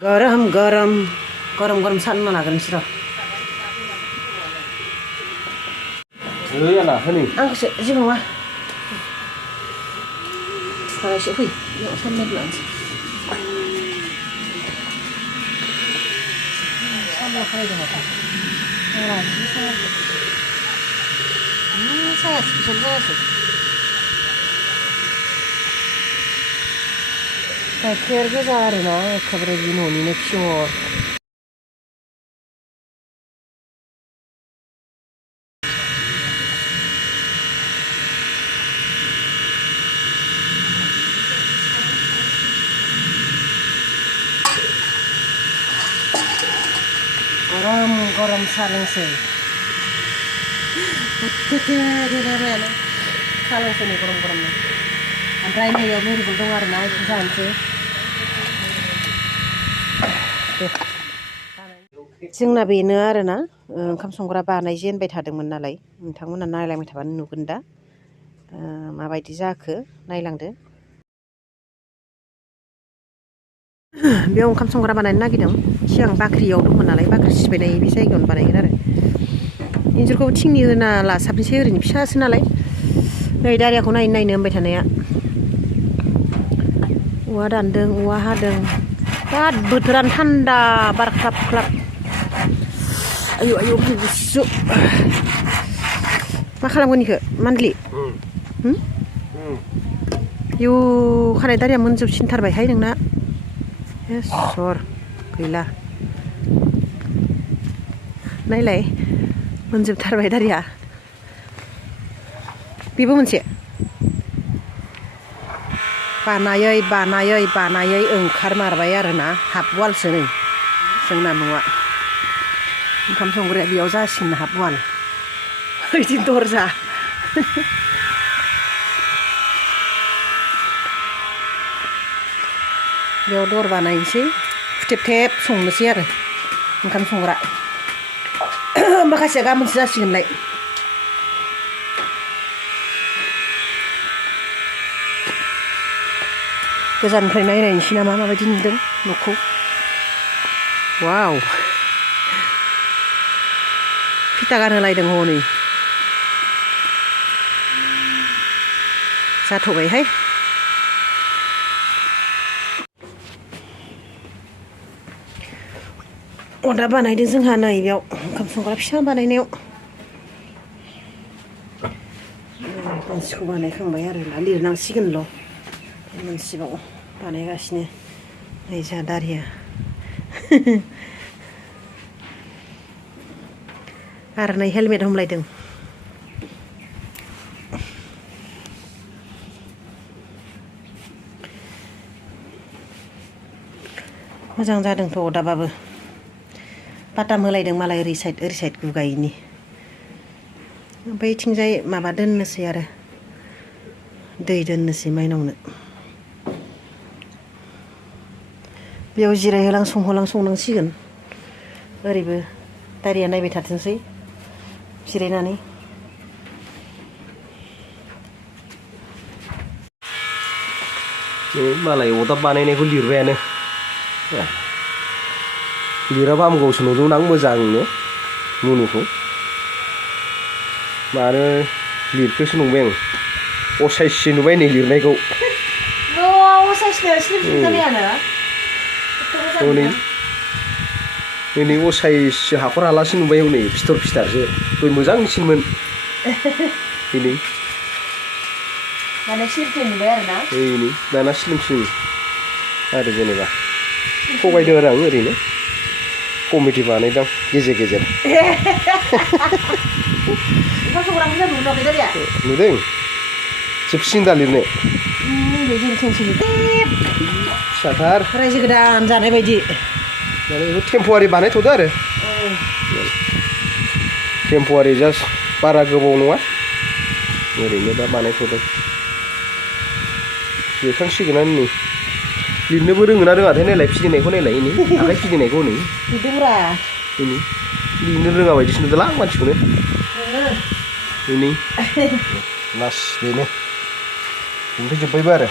गरम गरम गरम गरम साननो नागिरनो सिर' आंना होनै आंखौसो जेबो नङा सारायसो फै बेयाव साननाय लानोसै सानला खालायदों माथो रानसै सायाखै सायासै बिसोर जायासै गाइखेर गोजा आरोना एखेबारे बे न'निनो पियर गरम गरम साहा लोंसै देराबायानो साहा लोंसै नै गरम गरमनो ओमफ्राय नैयाव मेरिगल दं आरोना बेखौ जानोसै दे जोंना बेनो आरोना ओंखाम संग्रा बानायजेनबाय थादोंमोन नालाय नोंथांमोना नायलांबाय थाबानो नुगोन दा माबायदि जाखो नायलांदो बेयाव ओंखाम संग्रा बानायनो नागिरदों सिगां बाख्रियाव दंमोन नालाय बाख्रि सिफायनाय बे जायगायावनो बानायगोन आरो इन्जुरखौ थिंनि होना लासाबनोसै ओरैनो फिसासो नालाय नै दारियाखौ नायनो होनबाय थानाया औवा दानदों औवा हादों बिराद बोथोरानो थान्दा बार ख्लाब ख्लाब आयु आयु गुसु मा खालामगोन इखो मान्थलि इयु खानाय दारिया मोनजोबसिनथारबायहाय नोंना सर गैला नायलाय मोनजोबथारबाय दारिया बेबो मोनसे बानायै बानायै बानायै ओंखारमारबाय आरोना हाफ वालसो नै जोंना न'आ ओंखाम संग्राया बेयाव जासिगोन हाफ वाल बिदि दरजा बेयाव दर बानायनोसै फुथेब थेब संनोसै आरो ओंखाम संग्रा माखासेया गाबोनसो जासिगोनलाय गोजाननिफ्राय नायनायनोसै नामा माबायदि नुदों न'खौ वाव फिथा गानहोलायदों हनै जाथ'बायहाय अर्दार बानायदों जोंहा नै बेयाव ओंखाम संग्रा फिसा बानायनायाव मानसिखौ बानायखांबाय आरो दा लिरनांसिगोनल' मोनसेबाव बानायगासिनो नै जोंहा दारिया आर'नाइ हेलमेट हमलायदों मोजां जादोंथ' अरदाबाबो बाटाम होलायदों मालाय ओरै साइड गुगायैनि ओमफ्राय इथिंजाय माबा दोननोसै आरो दै दोननोसै माइनावनो बेयाव जिरायहोलां संहोलां संनांसिगोन ओरैबो दारिया नायबाय थाथोंसै जिरायनानै मालाय अरदाब बानायनायखौ लिरबायानो लिराबा हामगौसो नुदोंमोन आं मोजांनो मुनुखौ मानो लिरखोसो नंबाय आं असाइससो नुबाय नै लिरनायखौ नै असाइससो हाखर हालासो नुबाय हनै फिथर फिथारसो बै मोजांसिनमोन दिनै दाना स्लिमसिन नुबाय आरोना नै दाना स्लिमसिन आरो जेनेबा थगायदों आरो आं ओरैनो कमिटि बानायदों गेजेर गेजेर नुदों जोबसिन दा लिरनो फिसाथार रायजो गोदान जानाय बायदि बेखौ टेम्प'वारि बानायथ'दो आरो टेम्प'वारि जास्ट बारा गोबाव नङा ओरैनो दा बानायथ'दों लिरखांसिगोनानो नै लिरनोबो रोङोना रोङाथाय नायलाय फिदिंनायखौ नायलाय नै आखाइ फिदिंनायखौ नै नुदोंब्रा नै लिरनो रोङा बायदिसो नुदोंलां मानसिखौनो नै लास्ट बेनो बेनिफ्राय जोब्बायबो आरो